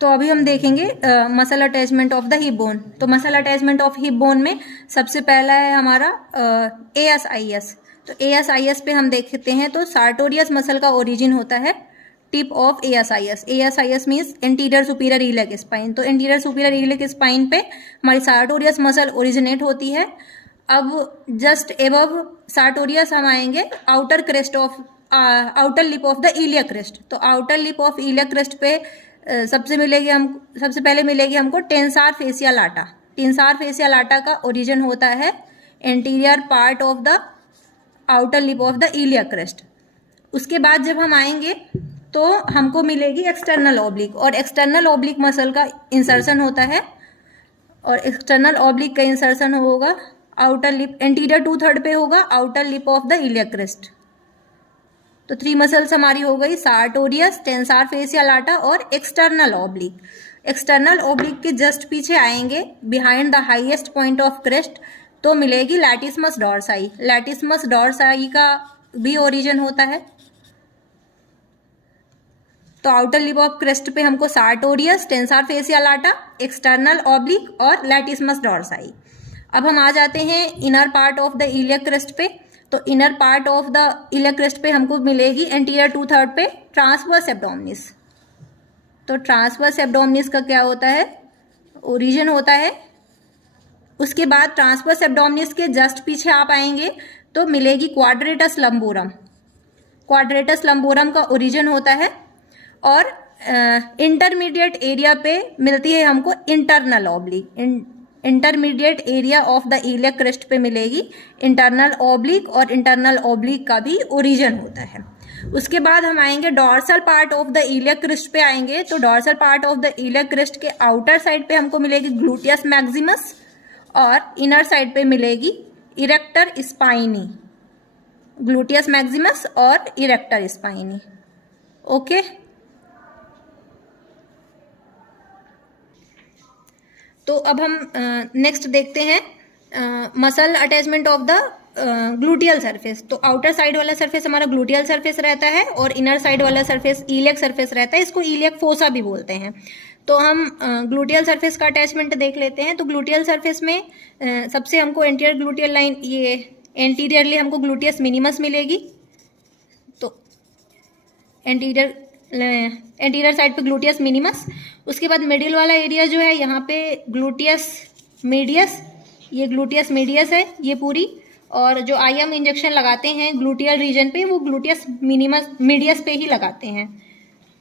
तो अभी हम देखेंगे muscle attachment of the hip bone. तो muscle attachment of hip bone में सबसे पहला है हमारा ASIS। तो ASIS पे हम देखते हैं तो सार्टोरियस मसल का ओरिजिन होता है tip of ASIS। ASIS means anterior superior iliac spine. तो एंटीरियर सुपीरियर इलियक स्पाइन पे हमारी सार्टोरियस मसल ओरिजिनेट होती है। अब जस्ट एबव सार्टोरियस हम आएंगे outer crest of outer lip of the iliac crest. तो outer lip of iliac crest पे सबसे पहले मिलेगी हमको टेंसार फेसिया लाटा। टेंसार फेसिया लाटा का ओरिजिन होता है anterior part of the outer lip of the iliac crest. उसके बाद जब हम आएंगे तो हमको मिलेगी एक्सटर्नल ऑब्लिक, और एक्सटर्नल ऑब्लिक मसल का इंसर्शन होता है, और एक्सटर्नल ऑब्लिक का इंसर्शन होगा आउटर लिप एंटीरियर 2/3 पे होगा outer lip of the iliac crest. तो 3 मसल्स हमारी हो गई सार्टोरियस, टेंसार फेसिया लाटा और एक्सटर्नल ऑब्लिक। एक्सटर्नल ऑब्लिक के जस्ट पीछे आएंगे behind the highest point of crest तो मिलेगी लैटिस्मस डॉर्साई। लैटिस्मस डॉर्साई का भी ओरिजिन होता है। तो आउटर लिप ऑफ क्रेस्ट पे हमको सार्टोरियस, टेंसार फेसिया लाटा, एक्सटर्नल ऑब्लिक और लैटिस्मस डॉर्साई। अब हम आ जाते हैं inner part of the iliac crest पे। तो inner part of the iliac crest पे हमको मिलेगी एंटीरियर 2/3 पे ट्रांसवर्स एब्डोमिनिस। तो ट्रांसवर्स एब्डोमिनिस का क्या होता है, ओरिजिन होता है। उसके बाद ट्रांसवर्स एब्डोमिनिस के जस्ट पीछे आप आएंगे तो मिलेगी क्वाड्रेटस लंबोरम। क्वाड्रेटस लंबोरम का ओरिजिन होता है, और इंटरमीडिएट एरिया पे मिलती है हमको internal oblique. Intermediate area of the iliac crest पे मिलेगी इंटरनल ऑब्लिक, और इंटरनल ऑब्लिक का भी ओरिजिन होता है। उसके बाद हम आएंगे dorsal part of the iliac crest पे आएंगे। तो dorsal part of the iliac crest के आउटर साइड पे हमको मिलेगी ग्लूटियस मैक्सिमस, और इनर साइड पे मिलेगी इरेक्टर स्पाइनी। ग्लूटियस मैक्सिमस और इरेक्टर स्पाइनी। ओके, तो अब हम नेक्स्ट देखते हैं muscle attachment of the gluteal surface. तो आउटर साइड वाला सरफेस हमारा ग्लूटियल सरफेस रहता है, और इनर साइड वाला सरफेस इलियक सरफेस रहता है। इसको इलियक फोसा भी बोलते हैं। तो हम ग्लूटियल सरफेस का अटैचमेंट देख लेते हैं। तो ग्लूटियल सरफेस में सबसे हमको एंटीरियर ग्लूटियल लाइन, ये एंटीरियरली हमको ग्लूटियस मिनिमस मिलेगी। तो एंटीरियर साइड पे ग्लूटियस मिनिमस। उसके बाद मिडिल वाला एरिया जो है यहाँ पे ग्लूटियस मीडियस, ये ग्लूटियस मीडियस है ये पूरी। और जो IM इंजेक्शन लगाते हैं ग्लूटियल रीजन पे वो ग्लूटियस मिनिमस मीडियस पे ही लगाते हैं।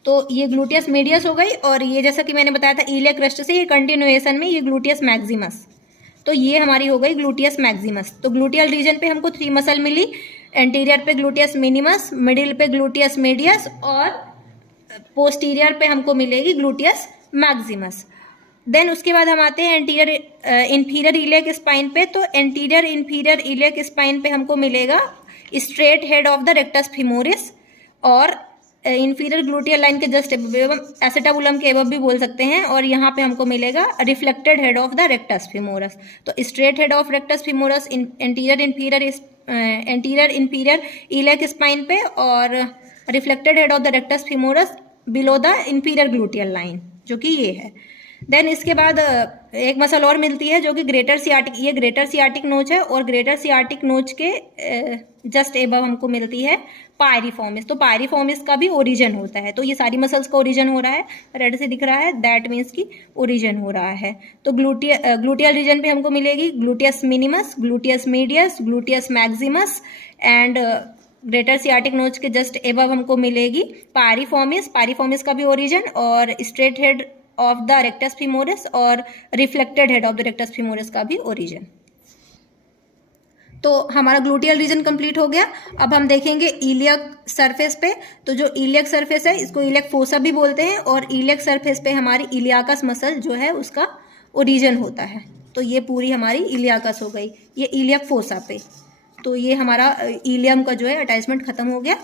तो ये ग्लूटियस मीडियस हो गई, और ये जैसा कि मैंने बताया था इलियक क्रेस्ट से ये कंटिन्यूएशन में ये ग्लूटियस मैक्सिमस। तो ये हमारी हो गई ग्लूटियस मैक्सिमस। तो ग्लूटियल रीजन पे हमको 3 मसल मिली, एंटीरियर पे ग्लूटियस मिनिमस, मिडिल पे ग्लूटियस मीडियस, और पोस्टीरियर पे हमको मिलेगी ग्लूटियस मैक्सिमस। देन उसके बाद हम आते हैं एंटीरियर इन्फीरियर इलियक स्पाइन पे। तो एंटीरियर इन्फीरियर इलियक स्पाइन पे हमको मिलेगा straight head of the rectus femoris, और इन्फीरियर ग्लूटियल लाइन के जस्ट एसेटाबुलम के एबव भी बोल सकते हैं। और यहाँ पे हमको मिलेगा reflected head of the rectus femoris. तो straight head of rectus femoris anterior inferior iliac spine पे, और reflected head of the rectus femoris below the inferior gluteal line, जो कि ये है। देन इसके बाद एक मसल और मिलती है जो कि ग्रेटर सियाटिक, ये ग्रेटर सियाटिक नोच है, और ग्रेटर सियाटिक नोच के जस्ट एबव हमको मिलती है पायरिफॉर्मिस। तो पायरिफॉर्मिस का भी ओरिजिन होता है। तो ये सारी मसल्स का ओरिजिन हो रहा है, रेड से दिख रहा है, दैट मीन्स की ओरिजिन हो रहा है। तो ग्लूटियल रीजन पे हमको मिलेगी gluteus minimus, gluteus medius, gluteus Maximus, and greater sciatic नोच के जस्ट एबव हमको मिलेगी पायरिफॉर्मिस। पायरिफॉर्मिस का भी ओरिजिन, और straight head of the rectus femoris और reflected head of the rectus femoris का भी ओरिजिन। तो हमारा ग्लूटियल रीजन कंप्लीट हो गया। अब हम देखेंगे इलियक सरफेस पे। तो जो इलियक सरफेस है इसको इलियक फोसा भी बोलते हैं, और इलियक सरफेस पे हमारी इलियाकस मसल जो है उसका ओरिजिन होता है। तो ये पूरी हमारी इलियाकस हो गई, ये इलियक फोसा पे। तो ये हमारा इलियम का जो है अटैचमेंट खत्म हो गया।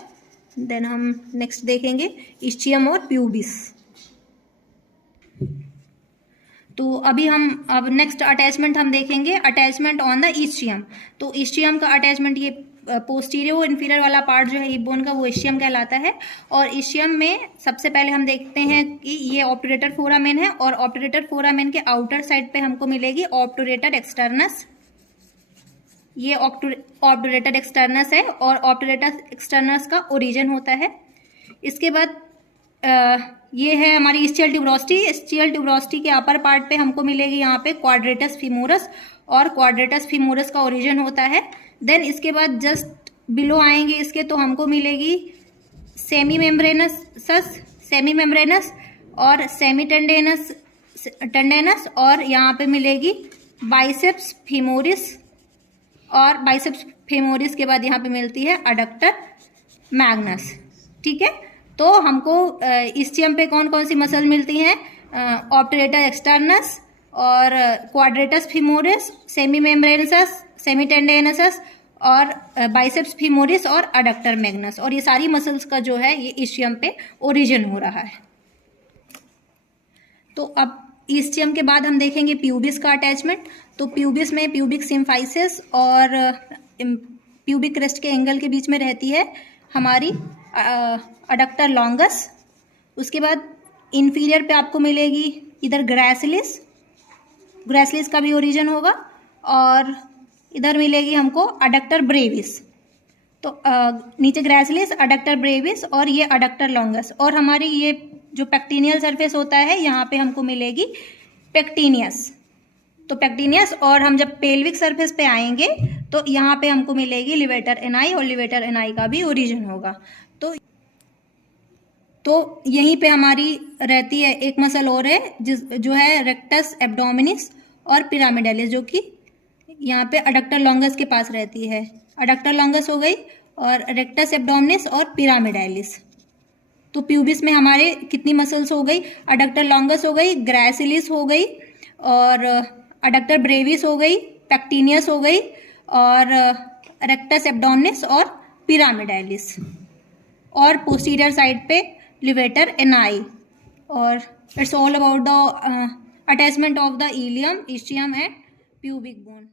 देन हम नेक्स्ट देखेंगे इस्चियम और प्यूबिस। तो अभी हम अब नेक्स्ट अटैचमेंट हम देखेंगे अटैचमेंट ऑन द इस्चियम। तो इस्चियम का अटैचमेंट ये पोस्टीरियर इन्फीरियर वाला पार्ट जो है हिप बोन का वो इस्चियम कहलाता है। और इस्चियम में सबसे पहले हम देखते हैं कि ये ऑब्टूरेटर फोरामेन है और ऑब्टूरेटर फोरामेन के आउटर साइड पे हमको मिलेगी ऑब्टूरेटर एक्सटर्नस। ये ऑब्टूरेटर एक्सटर्नस है और ऑब्टूरेटर एक्सटर्नस का ओरिजिन होता है। इसके बाद ये है हमारी इस्चियल ट्यूबरोसिटी। इस्चियल ट्यूबरोसिटी के अपर पार्ट पे हमको मिलेगी यहाँ पे क्वाड्रेटस फीमोरस और क्वाड्रेटस फीमोरस का ओरिजिन होता है। देन इसके बाद जस्ट बिलो आएंगे इसके तो हमको मिलेगी सेमी मेम्ब्रेनस और सेमी टेंडेनस और यहाँ पे मिलेगी बाइसेप्स फीमोरिस और बाइसेप्स फीमोरिस के बाद यहाँ पे मिलती है अडक्टर मैग्नस। ठीक है, तो हमको इस्चियम पे कौन कौन सी मसल मिलती हैं? ऑब्टूरेटर एक्सटर्नस और quadratus femoris, semimembranosus, semitendinosus और बाइसेप्स फीमोरिस और अडक्टर मैग्नस। और ये सारी मसल्स का जो है ये इस्चियम पे ओरिजिन हो रहा है। तो अब इस्चियम के बाद हम देखेंगे प्यूबिस का अटैचमेंट। तो प्यूबिस में प्यूबिक सिम्फाइसिस और प्यूबिक क्रेस्ट के एंगल के बीच में रहती है हमारी अडक्टर लॉन्गस। उसके बाद इन्फीरियर पे आपको मिलेगी इधर ग्रेसिलिस का भी ओरिजिन होगा और इधर मिलेगी हमको अडक्टर ब्रेविस। तो नीचे ग्रेसिलिस, अडक्टर ब्रेविस और ये अडक्टर लॉन्गस। और हमारी ये जो पेक्टिनियल सरफेस होता है यहाँ पे हमको मिलेगी पेक्टिनियस। तो पेक्टिनियस और हम जब पेल्विक सरफेस पे आएंगे तो यहाँ पे हमको मिलेगी लिवेटर एनाई और लिवेटर एनाई का भी ओरिजिन होगा। तो यहीं पे हमारी रहती है एक मसल और है जो है रेक्टस एब्डोमिनिस और पिरामिडालिस, जो कि यहाँ पे अडक्टर लॉन्गस के पास रहती है। अडक्टर लॉन्गस हो गई और रेक्टस एब्डोमिनिस और पिरामिडालिस। तो प्यूबिस में हमारे कितनी मसल्स हो गई? अडक्टर लॉन्गस हो गई, ग्रेसिलिस हो गई और अडक्टर ब्रेविस हो गई, पेक्टिनियस हो गई और रेक्टस एब्डोमिनिस और पिरामिडालिस। और पोस्टीरियर साइड पे लिवेटर एनाई। और it's all about the attachment of the ilium, ischium and pubic bone.